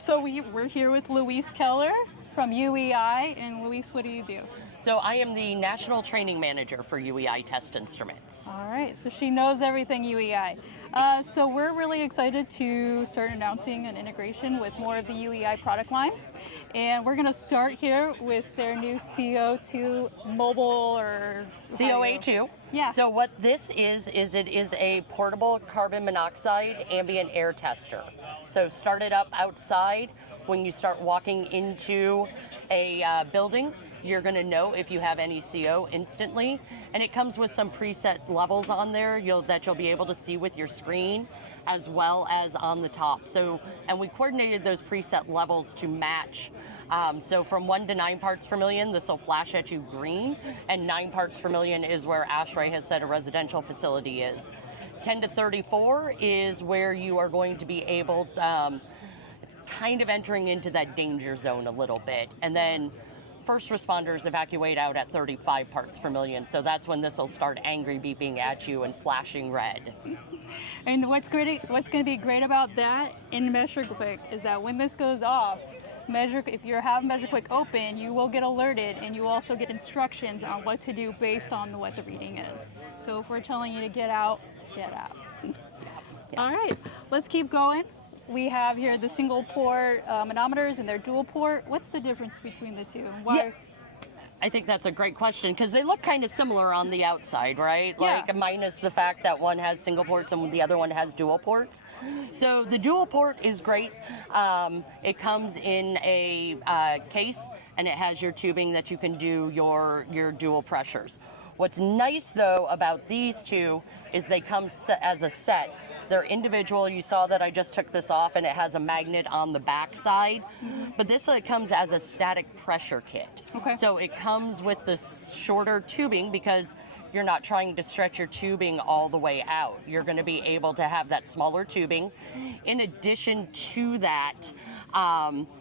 So we're here with Louise Kellar from UEI, and Louise, what do you do? So I am the National Training Manager for UEI Test Instruments. All right, so she knows everything UEI. So we're really excited to start announcing an integration with more of the UEI product line. And we're gonna start here with their new CO2 mobile or... COA2. Yeah. So what this is it is a portable carbon monoxide ambient air tester. So start it up outside. When you start walking into a building, you're going to know if you have any CO instantly, and it comes with some preset levels on there that you'll be able to see with your screen as well as on the top. So, and we coordinated those preset levels to match. So from 1 to 9 parts per million, this will flash at you green, and 9 parts per million is where ASHRAE has said a residential facility is. 10 to 34 is where you are going to be able, it's kind of entering into that danger zone a little bit. And then first responders evacuate out at 35 parts per million. So that's when this will start angry beeping at you and flashing red. And what's going to be great about that in MeasureQuick is that when this goes off, if you have MeasureQuick open, you will get alerted, and you also get instructions on what to do based on what the reading is. So if we're telling you to get out, get out. Yeah. All right, let's keep going. We have here the single port manometers and their dual port. What's the difference between the two? Why? Yeah. I think that's a great question because they look kind of similar on the outside, right? Yeah. Like minus the fact that one has single ports and the other one has dual ports. So the dual port is great. It comes in a case, and it has your tubing that you can do your dual pressures. What's nice though about these two is they come as a set. They're individual. You saw that I just took this off and it has a magnet on the back side, but this comes as a static pressure kit. Okay. So it comes with this shorter tubing because you're not trying to stretch your tubing all the way out. You're going to be able to have that smaller tubing. In addition to that,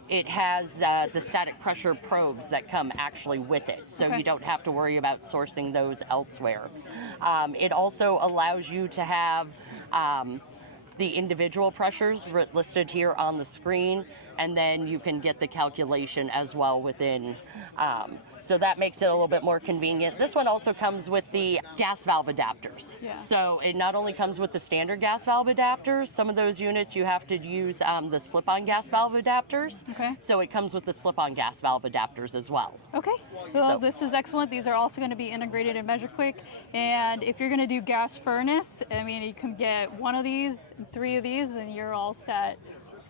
it has the static pressure probes that come actually with it, so you don't have to worry about sourcing those elsewhere. It also allows you to have the individual pressures listed here on the screen, and then you can get the calculation as well within. So that makes it a little bit more convenient. This one also comes with the gas valve adapters. Yeah. So it not only comes with the standard gas valve adapters, some of those units you have to use the slip-on gas valve adapters. Okay. So it comes with the slip-on gas valve adapters as well. Okay, well, this is excellent. These are also going to be integrated in MeasureQuick, and if you're going to do gas furnace, I mean, you can get one of these, 3 of these, and you're all set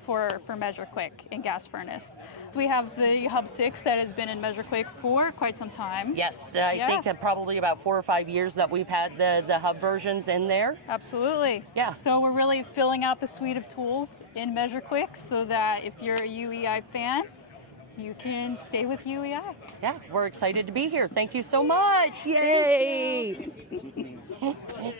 for MeasureQuick in gas furnace. We have the Hub 6 that has been in MeasureQuick for quite some time. Yes, I think probably about 4 or 5 years that we've had the Hub versions in there. Absolutely. Yeah. So we're really filling out the suite of tools in MeasureQuick so that if you're a UEI fan, you can stay with UEI. Yeah, we're excited to be here. Thank you so much. Yay!